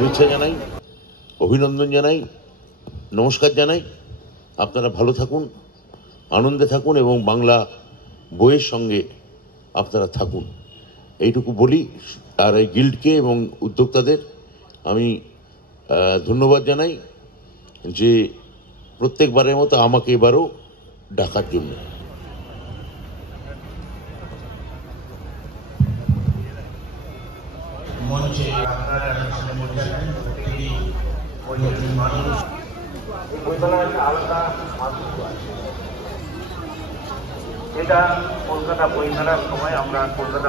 শুভেচ্ছা জানাই, অভিনন্দন জানাই, নমস্কার জানাই। আপনারা ভালো থাকুন, আনন্দে থাকুন এবং বাংলা বইয়ের সঙ্গে আপনারা থাকুন, এইটুকু বলি। আর এই গিল্ডকে এবং উদ্যোক্তাদের আমি ধন্যবাদ জানাই যে প্রত্যেকবারের মতো আমাকে এবারও ডাকার জন্য। মঞ্চে মানুষ বইমেলার একটা আলাদা মাধুর্য আছে। এটা কলকাতা বইমেলার সময় আমরা কলকাতা